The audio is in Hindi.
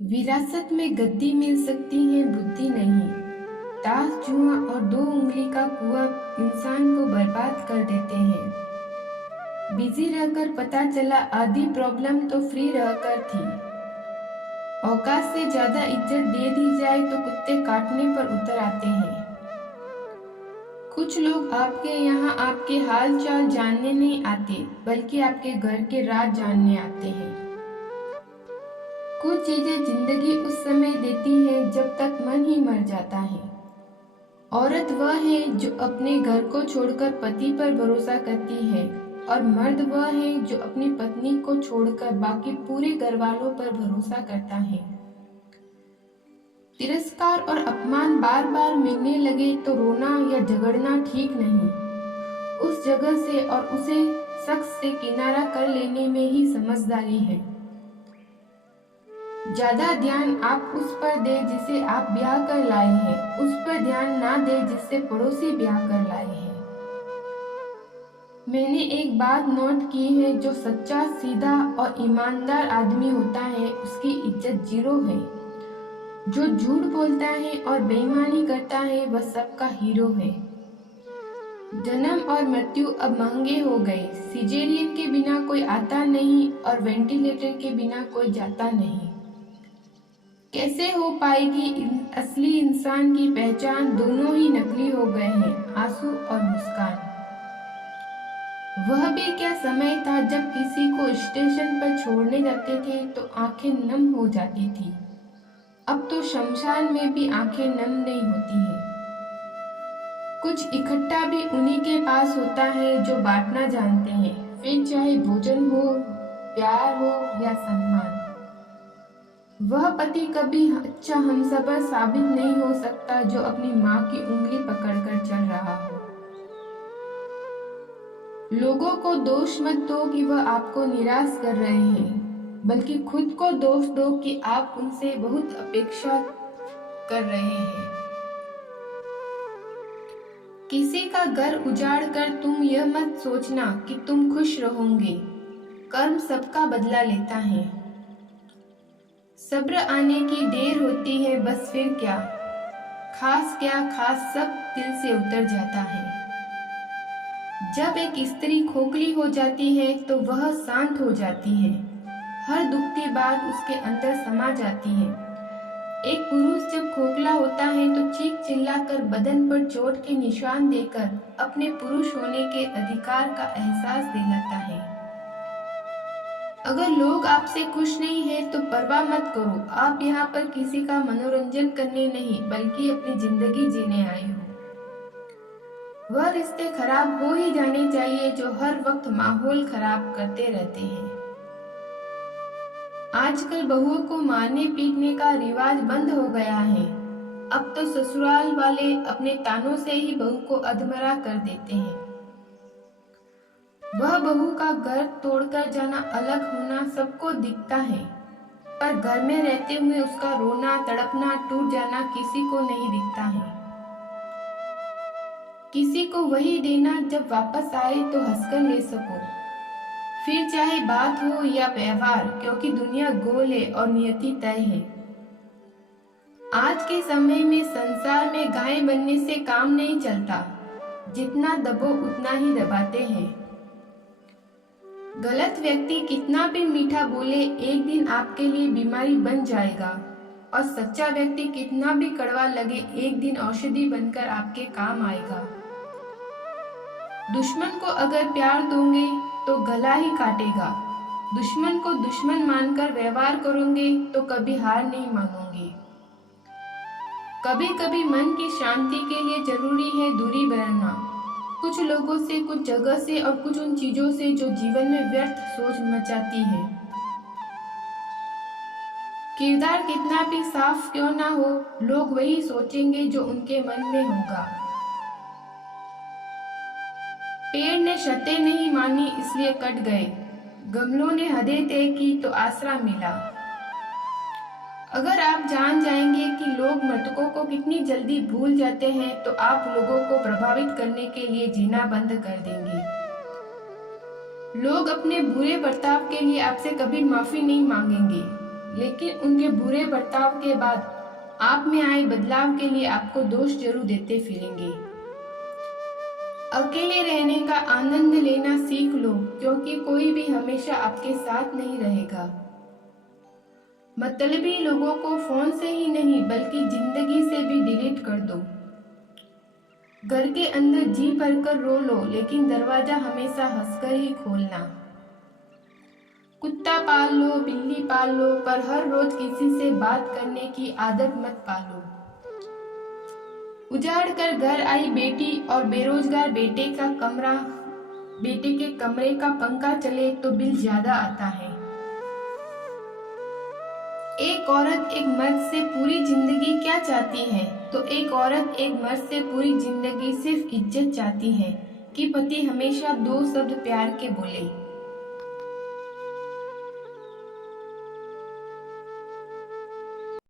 विरासत में गद्दी मिल सकती है, बुद्धि नहीं। ताश जुआ और दो उंगली का कुआं इंसान को बर्बाद कर देते हैं। बिजी रहकर पता चला आधी प्रॉब्लम तो फ्री रहकर थी। औकात से ज्यादा इज्जत दे दी जाए तो कुत्ते काटने पर उतर आते हैं। कुछ लोग आपके यहाँ आपके हाल चाल जानने नहीं आते, बल्कि आपके घर के राज जानने आते हैं। कुछ चीजें जिंदगी उस समय देती है जब तक मन ही मर जाता है। औरत वह है जो अपने घर को छोड़कर पति पर भरोसा करती है, और मर्द वह है जो अपनी पत्नी को छोड़कर बाकी पूरे घर वालों पर भरोसा करता है। तिरस्कार और अपमान बार बार मिलने लगे तो रोना या झगड़ना ठीक नहीं। उस जगह से और उसे शख्स से किनारा कर लेने में ही समझदारी है। ज्यादा ध्यान आप उस पर दे जिसे आप ब्याह कर लाए हैं, उस पर ध्यान ना दे जिससे पड़ोसी ब्याह कर लाए हैं। मैंने एक बात नोट की है, जो सच्चा, सीधा और ईमानदार आदमी होता है उसकी इज्जत जीरो है। जो झूठ बोलता है और बेईमानी करता है वह सबका हीरो है। जन्म और मृत्यु अब महंगे हो गए। सिजेरियन के बिना कोई आता नहीं और वेंटिलेटर के बिना कोई जाता नहीं। कैसे हो पाएगी असली इंसान की पहचान? दोनों ही नकली हो गए हैं, आंसू और मुस्कान। वह भी क्या समय था जब किसी को स्टेशन पर छोड़ने जाते थे तो आंखें नम हो जाती थी। अब तो शमशान में भी आंखें नम नहीं होती है। कुछ इकट्ठा भी उन्हीं के पास होता है जो बांटना जानते हैं, फिर चाहे भोजन हो, प्यार हो या सम्मान। वह पति कभी अच्छा हमसफर साबित नहीं हो सकता जो अपनी माँ की उंगली पकड़कर चल रहा हो। लोगों को दोष मत दो कि वह आपको निराश कर रहे हैं, बल्कि खुद को दोष दो कि आप उनसे बहुत अपेक्षा कर रहे हैं। किसी का घर उजाड़ कर तुम यह मत सोचना कि तुम खुश रहोगे। कर्म सबका बदला लेता है। सब्र आने की देर होती है, बस फिर क्या खास सब दिल से उतर जाता है। जब एक स्त्री खोखली हो जाती है तो वह शांत हो जाती है। हर दुखती बात उसके अंदर समा जाती है। एक पुरुष जब खोखला होता है तो चीख चिल्लाकर बदन पर चोट के निशान देकर अपने पुरुष होने के अधिकार का एहसास दिलाता है। अगर लोग आपसे खुश नहीं हैं तो परवाह मत करो। आप यहाँ पर किसी का मनोरंजन करने नहीं, बल्कि अपनी जिंदगी जीने आए हो। वह रिश्ते खराब हो ही जाने चाहिए जो हर वक्त माहौल खराब करते रहते हैं। आजकल बहुओं को मारने पीटने का रिवाज बंद हो गया है। अब तो ससुराल वाले अपने तानों से ही बहू को अधमरा कर देते हैं। वह बहू का घर तोड़कर जाना, अलग होना सबको दिखता है, पर घर में रहते हुए उसका रोना, तड़पना, टूट जाना किसी को नहीं दिखता है। किसी को वही देना जब वापस आए तो हंसकर ले सको, फिर चाहे बात हो या व्यवहार, क्योंकि दुनिया गोल है और नियति तय है। आज के समय में संसार में गाय बनने से काम नहीं चलता। जितना दबो उतना ही दबाते हैं। गलत व्यक्ति कितना भी मीठा बोले एक दिन आपके लिए बीमारी बन जाएगा, और सच्चा व्यक्ति कितना भी कड़वा लगे एक दिन औषधि बनकर आपके काम आएगा। दुश्मन को अगर प्यार दोगे तो गला ही काटेगा। दुश्मन को दुश्मन मानकर व्यवहार करोगे तो कभी हार नहीं मानोगे। कभी कभी मन की शांति के लिए जरूरी है दूरी बनाना, कुछ लोगों से, कुछ जगह से और कुछ उन चीजों से जो जीवन में व्यर्थ सोच मचाती है। किरदार कितना भी साफ क्यों ना हो, लोग वही सोचेंगे जो उनके मन में होगा। पेड़ ने शर्तें नहीं मानी इसलिए कट गए, गमलों ने हदें तय की तो आसरा मिला। अगर आप जान जाएंगे कि लोग मृतकों को कितनी जल्दी भूल जाते हैं तो आप लोगों को प्रभावित करने के लिए जीना बंद कर देंगे। लोग अपने बुरे बर्ताव के लिए आपसे कभी माफी नहीं मांगेंगे, लेकिन उनके बुरे बर्ताव के बाद आप में आए बदलाव के लिए आपको दोष जरूर देते फिरेंगे। अकेले रहने का आनंद लेना सीख लो, क्योंकि कोई भी हमेशा आपके साथ नहीं रहेगा। मतलबी लोगों को फोन से ही नहीं बल्कि जिंदगी से भी डिलीट कर दो। घर के अंदर जी भरकर रो लो, लेकिन दरवाजा हमेशा हंसकर ही खोलना। कुत्ता पाल लो, बिल्ली पाल लो, पर हर रोज किसी से बात करने की आदत मत पालो। उजाड़ कर घर आई बेटी और बेरोजगार बेटे के कमरे का पंखा चले तो बिल ज्यादा आता है। एक औरत एक मर्द से पूरी जिंदगी क्या चाहती है? तो एक औरत एक मर्द से पूरी जिंदगी सिर्फ इज्जत चाहती है कि पति हमेशा 2 शब्द प्यार के बोले।